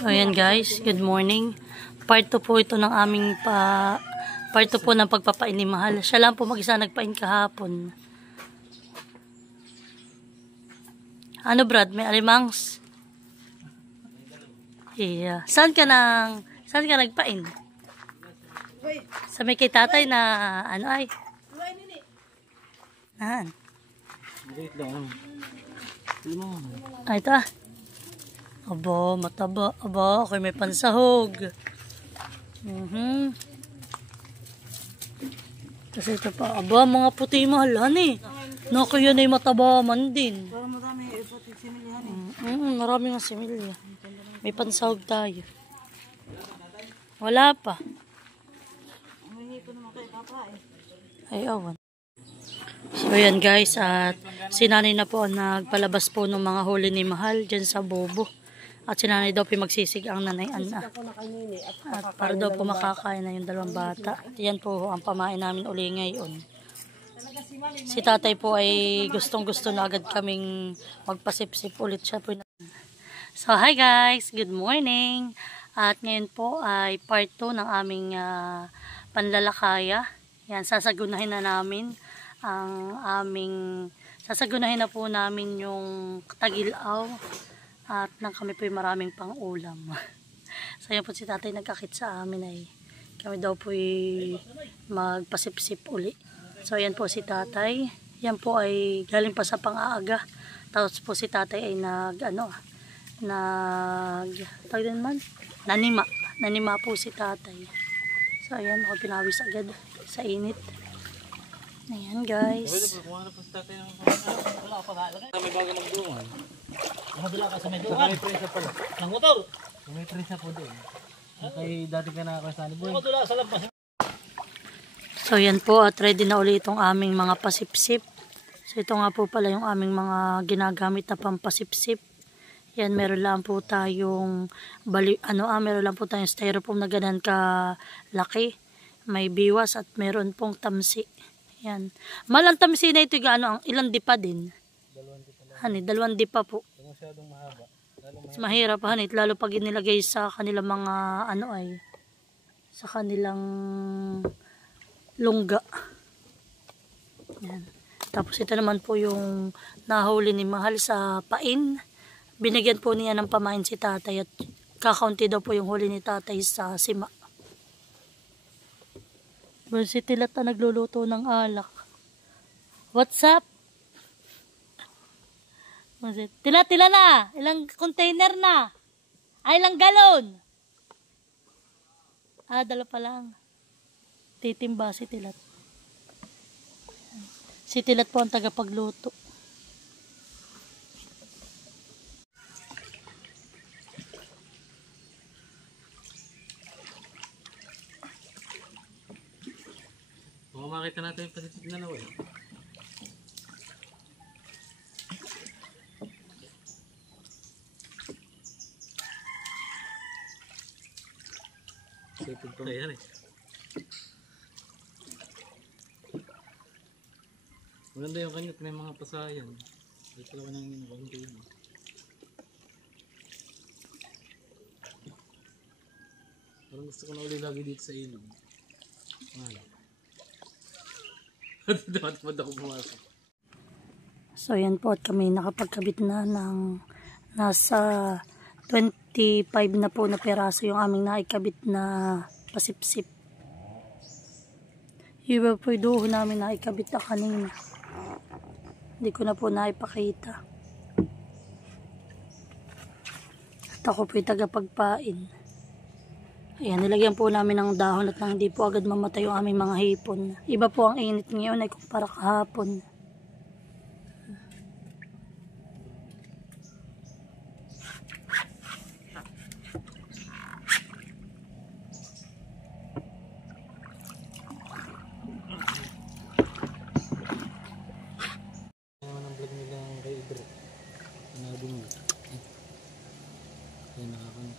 Ayan guys, good morning. Part 2 po ito ng aming part 2 po ng pagpapain ni Mahal. Siya lang po mag-isa nagpain kahapon. Ano Brad, may alimangs? Yeah. Saan ka nagpain? Sa may kay tatay na ano ay? Naan? Ay, ito ah. Aba, mataba. Aba, okay, may pansahog. Kasi ito pa. Aba, mga puti mahalan eh. Naku, yun ay mataba man din. Marami nga similya. May pansahog tayo. Wala pa. Ay, awan. So, yan guys. At si nanay na po nagpalabas po ng mga huli ni Mahal dyan sa bobo. At si nanay daw po magsisig ang nanay Ana. At para daw po makakain na yung dalawang bata. At yan po ang pamain namin uli ngayon. Si tatay po ay gustong-gusto na agad kaming magpasip-sip ulit siya po. So hi guys, good morning. At ngayon po ay part 2 ng aming panlalakaya. Yan, sasagunahin na namin ang sasagunahin na po namin yung Tagilaw. At nang kami po yung maraming pang ulam. So yan po si tatay nagkakit sa amin ay kami daw po magpasip-sip uli. So yan po si tatay. Yan po ay galing pa sa pang-aaga. Tapos po si tatay ay nanima po si tatay. So ayan, ako pinawis agad sa init. Ayan guys. May bago magdungan. Madula ka sa may dungan. May presa pala. Ng motor. May presa po doon. Kay dati ka nakakasali boy. Madula sa lampas. So yan po at ready na ulit itong aming mga pasipsip. So ito nga po pala yung aming mga ginagamit na pampasipsip. Yan, meron lang po tayong meron lang po tayong styrofoam na ganun ka laki. May biwas at meron pong tamsi. Yan. Malang tamsi na ito ang ilang dipa din. 2 dipa po. Masyadong mahaba. Mahirap hanit lalo pag inilagay sa kanilang mga sa kanilang lungga. Yan. Tapos ito naman po yung nahuli ni Mahal sa pain. Binigyan po niya ng pamain si tatay at kakaunti daw po yung huli ni tatay sa sima. Si Tilat na nagluluto ng alak. What's up? Tila na! Ilang container na? Ay, ilang galon? 2 pa lang. Titimba si Tilat. Si Tilat po ang tagapagluto. Makita natin yung pasipsip na nawa eh. Sipid pa yan eh. Maganda yung kanyot, may mga pasayan. Dito lang nang nakakunti yun. Parang gusto ko na uli lagi dito sa ilog. Wala. So yan po at kami nakapagkabit na ng nasa 25 na po na peraso yung aming naikabit na pasipsip. Iba po yung duho namin naikabit na kanina. Hindi ko na po naipakita. At ako po yung tagapagpain. Ayan, nilagyan po namin ng dahon at nang hindi po agad mamatay yung aming mga hipon. Iba po ang init ngayon ay kumpara kahapon. Ang vlog nila kay Idro. Nabing mo. Yan nakakon.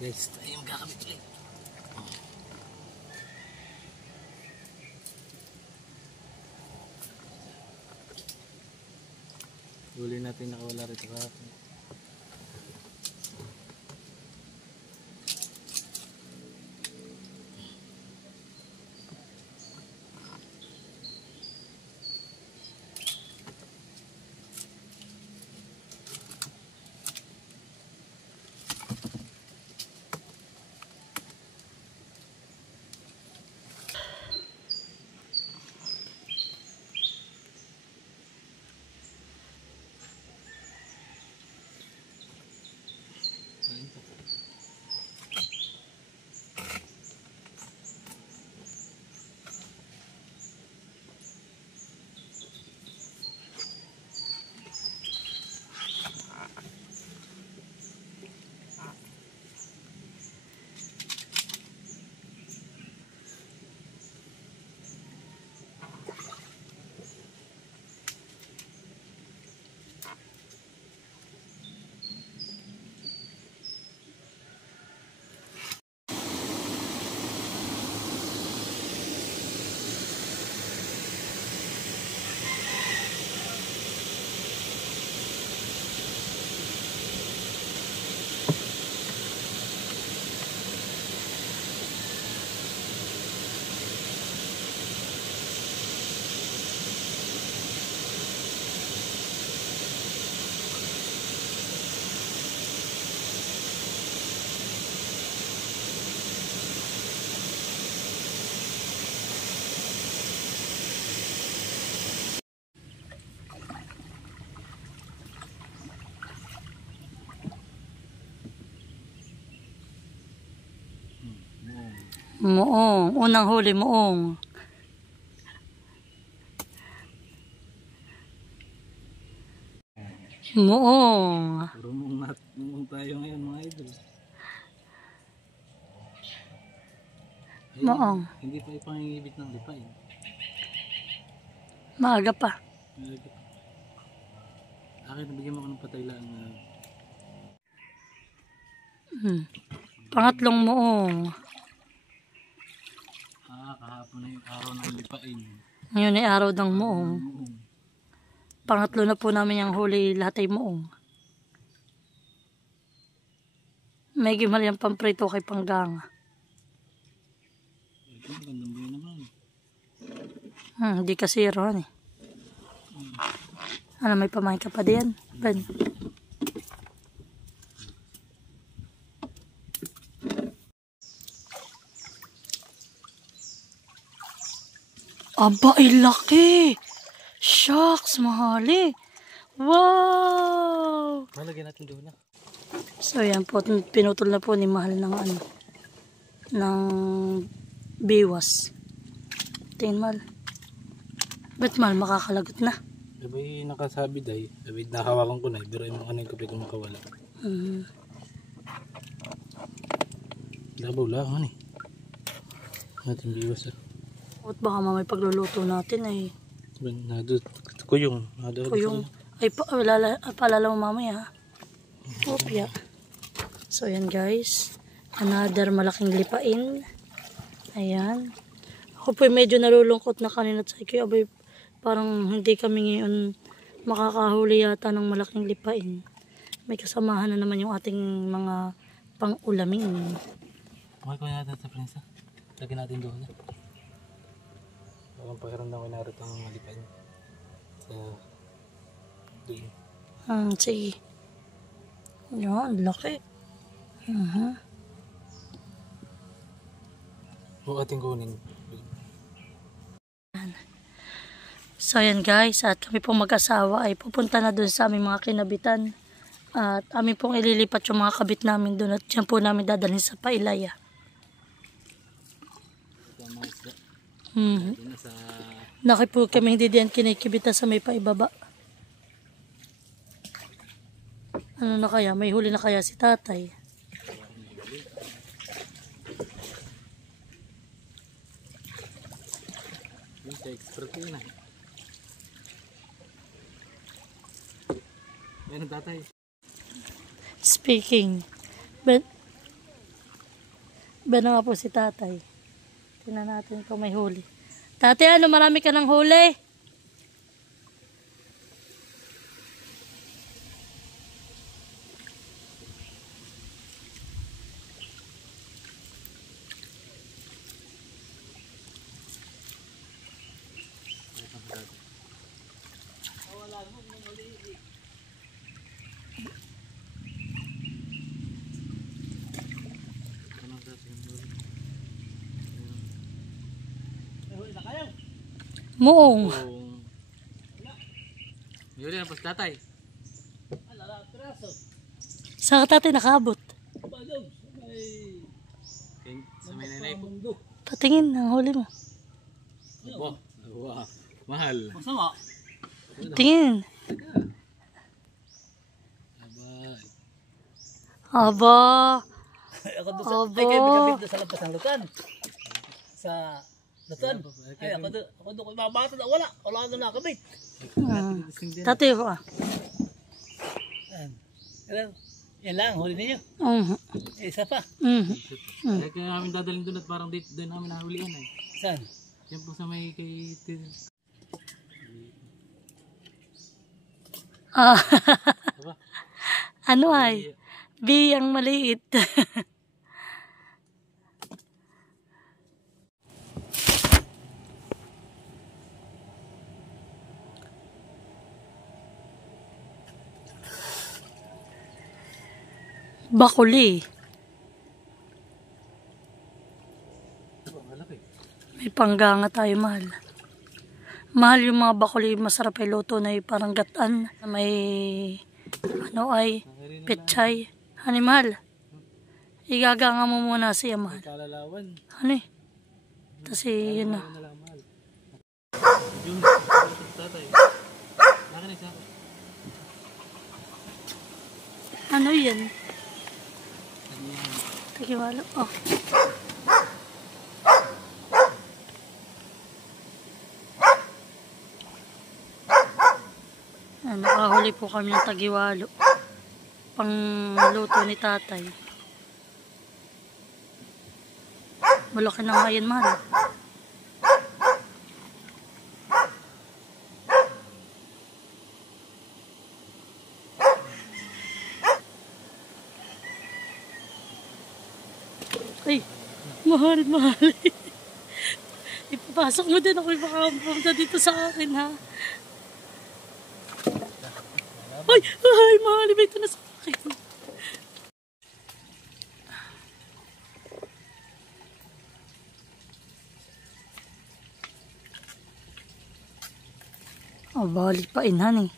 Guys, tayo yung gagamit ulit. Huli natin nakawala rito kahapon. Muong. Unang huli, muong. Muong. Puro muong tayo ngayon mga idol. Ay, Muong. hindi pa ipangingibit ng lipa eh. Maaga pa. Akin, nabigyan mo ko ng pataylaan na Pangatlong muong. kahapon na yung araw ng lipain. Ngayon ay araw ng muong. Pangatlo na po namin yung huli, lahat ay muong. May gimal yung pamprito kay Panggang. Ito, magandang buhay naman. Hindi kasi ron eh. Ano, may pamain ka pa diyan? Ben. Aba, ay laki! Shucks, mahali! Wow! Malagyan natin doon na. So yan po, pinutol na po ni Mahal ng ano, ng biwas. Tingin Mahal. Ba't Mahal, makakalagot na? Sabi nakasabi day, sabi nakahawakan ko na, pero yung ano yung kapit kung makawala. Labaw lang eh. Natin biwas ah. At baka mamay pagluluto natin ay Kuyong. kuyong. Ay, paalala mo mamaya ha. Opya. So yan guys. Another malaking lipain. Ayan. Ako po medyo nalulungkot na kanina sa Kuya Abay. Parang hindi kami ngayon makakahuli yata ng malaking lipain. May kasamahan na naman yung ating mga pang-ulamin. Okay ko natin sa prensa. Lagyan natin doon na. Parang pakiramdam ko narito ang lipain. Sa doon. Sige. Yan, laki. Huwag ating kunin. So yan guys, at kami pong mag-asawa ay pupunta na doon sa aming mga kinabitan. At amin pong ililipat yung mga kabit namin doon at dyan po namin dadalhin sa Pailaya. Naki po kami hindi diyan kinikibita sa may paibaba. Ano na kaya? May huli na kaya si tatay? Expert yun ah. Yan ang tatay. Speaking. Ben na nga po si tatay. Tingnan natin kung may huli. Tatay, ano, marami ka ng huli? Moong. Yun yan, pas tatay. Sa tatay nakaabot. Sa may nanay po. Patingin ang huli mo. Wow. Mahal. Masama. Tingin. Aba. Aba. Ako doon sa, ay kayo bigabig doon sa lampas ng lutan. Sa lutan. Ay ako doon, mabata na, wala na nakabit. Tatay ko ah. Yan lang, huli ninyo. Isa pa. Kaya namin dadalhin doon at parang dito doon namin nahulihan eh. Saan? Yan po sa may kay... Ah. Diba? Ano ay? B ang maliit. Bakuli. May pangganga tayo, mahal. Mahal yung mga bakuli, masarap ay luto na parang gatan. May ano ay pechay. Hani, mahal. Igaganga mo muna siya, mahal. Kalalawan. Hani. Kasi yun na. Yung tatay. Nakinig ako. Ano yan? Tagiwalo. Oh. Nakahuli po kami ng tagiwalo. Pang luto ni tatay. Malaki na nga yan, mahal. Ay, mahal. Ipapasok mo din ako, baka pumunta dito sa akin, ha? Ay, mahal, iba ito na sa akin. Oh, balik pa inhan eh.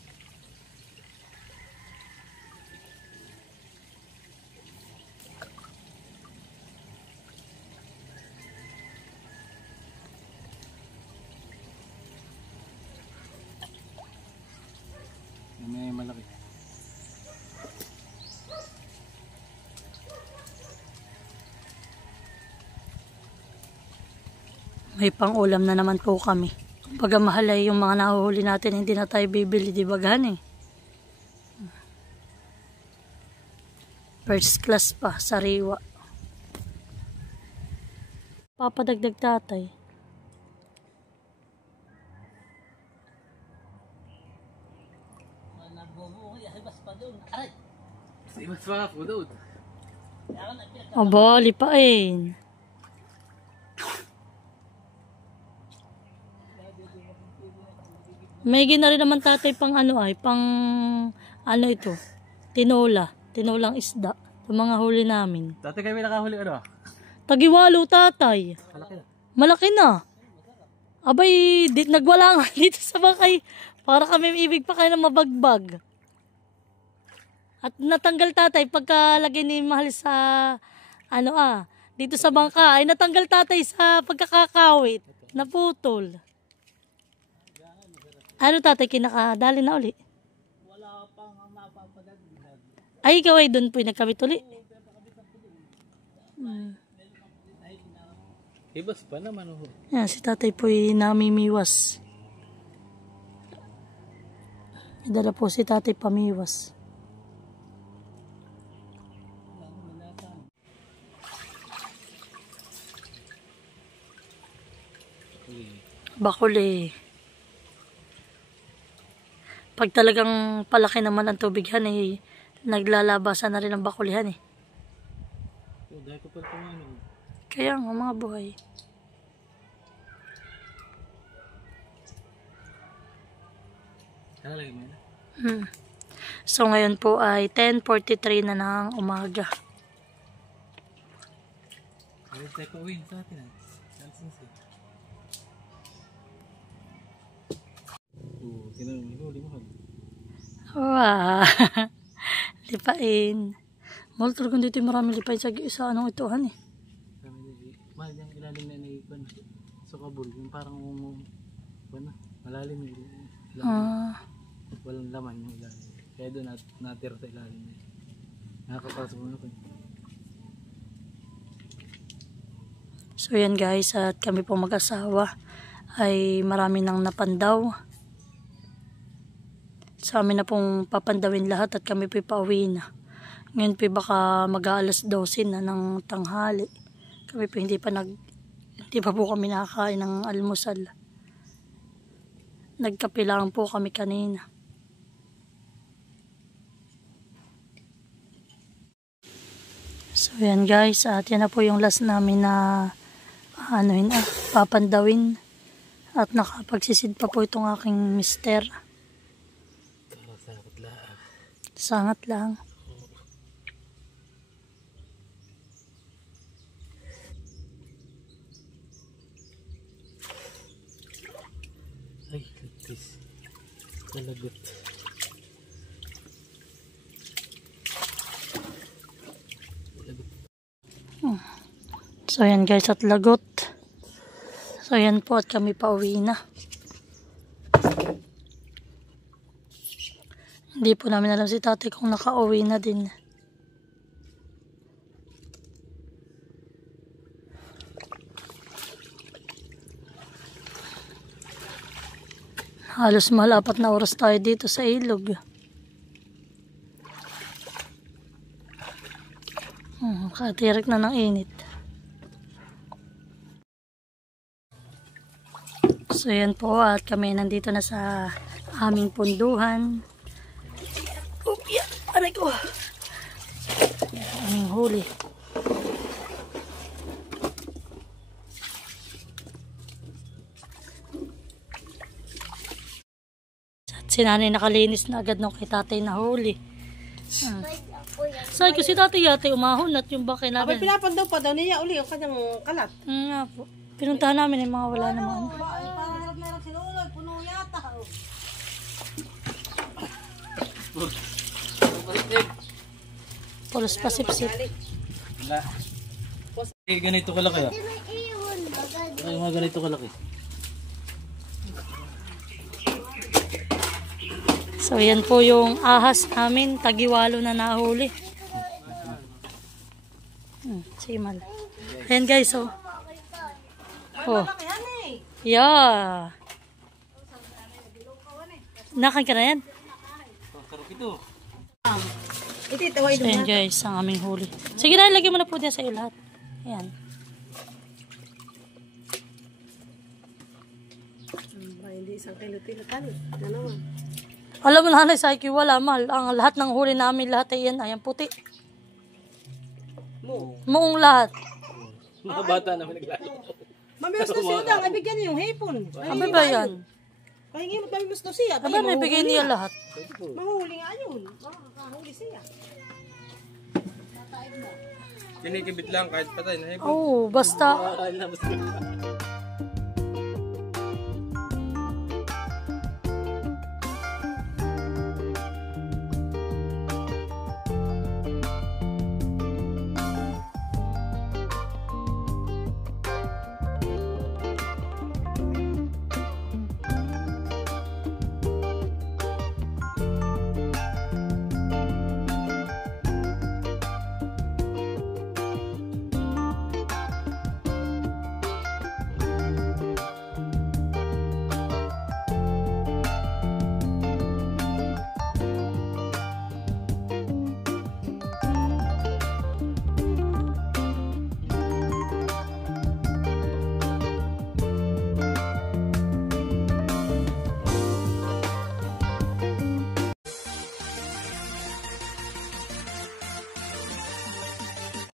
May malaki. May pang-ulam na naman po kami. Kumbaga mahal ay yung mga nahuhuli natin, hindi na tayo bibili, di bagan eh. First class pa, sariwa. Papadagdag tatay. Sa ibas pa po doon. Aba, lipain. May gina rin naman tatay pang ano ay, pang ano ito, tinolang isda, yung mga huli namin. Dati kami nakahuli ano? Tagiwalo tatay. Malaki na. Malaki na. Abay, nagwala nga dito sa bakay. Para kami ibig pa kayo na mabagbag. At natanggal tatay pagkalagay ni mahal sa dito sa bangka ay natanggal tatay sa pagkakakawit. Naputol. Ano tatay, kinakadali na uli? Wala pang napapadagdag. Ay, ikaw ay doon po nagkabit uli. Ibas pa naman oh. Yan, si tatay po ay namimiwas. Idala po si tatay pamiwas. Bakuli. Pag talagang palaki naman ang tubighan eh, naglalabasan na rin ang bakulihan eh. Dahil ko pala ano. Kaya nga mga buhay. Lagay mo na. So ngayon po ay 10:43 na ng umaga. Ay, tayo ko uwin sa atin ah. Tinanong, may huli mahal. Wow. Lipain. Mahal talagang dito yung maraming lipain sa anong ituhan eh. Mahal yung ilalim na naikon. Sukabul, yung parang malalim yung ilalim. Walang laman yung ilalim. Kaya doon natira sa ilalim. Nakakapasok mo ako. So yan guys, at kami po mag-asawa ay marami nang napandaw. Sa amin na pong papandawin lahat at kami po pauwi na. Ngayon po baka mag-aalas 12 na ng tanghali. Kami po hindi pa po kami nakakain ng almusal. Nagkape lang po kami kanina. So yan guys, at yan na po yung last namin na papandawin. At nakapagsisid pa po itong aking mister. Sangat lang. Ay, lagtis. Nalagot. So yan guys, at lagot. So yan po, at kami pauwi na. Hindi po namin alam si tatay kung nakauwi na din. Halos mahal 4 na oras tayo dito sa ilog. Katirik na ng init. So yan po, at kami nandito na sa aming punduhan. Aray ko. Aming huli. At si nanay nakalinis na agad nung kay tatay na huli. Sabi ko si tatay yate umahon at yung bakay namin. Abay pinapandaw pa daw niya uli yung kanyang kalat. Nga po. Pinuntahan namin yung mga wala naman. Parang meron sinulog, puno yata. Pulos pasipsip. Wala. Ay, ganito kalaki ah. Ay, mga ganito kalaki. So yan po yung ahas namin, tagiwalo na nahuli. Sige mal. Ayan guys, oh. Oh. Yeah. Nakan ka na yan? Karok ito. So yan guys, ang aming huli. Sige na, lagyan mo na po dyan sa iyo lahat. Ayan. Hindi isang kilo-kilo kalit. Ano? Alam mo nanay, sa IQ wala mahal. Ang lahat ng huli namin, lahat ay yan. Ayan, puti. Muong lahat. Mga bata naman naglalaro. Mamiwas na siya daw, ibigyan niyo yung hipon. Ano ba yan? Pahingi mo mamiwas na siya. Aba, naibigay niya lahat. Mahuli nga yun. Makakahuli siya. Kinikibit lang kahit patay na hipon. Oo, basta. Alam mo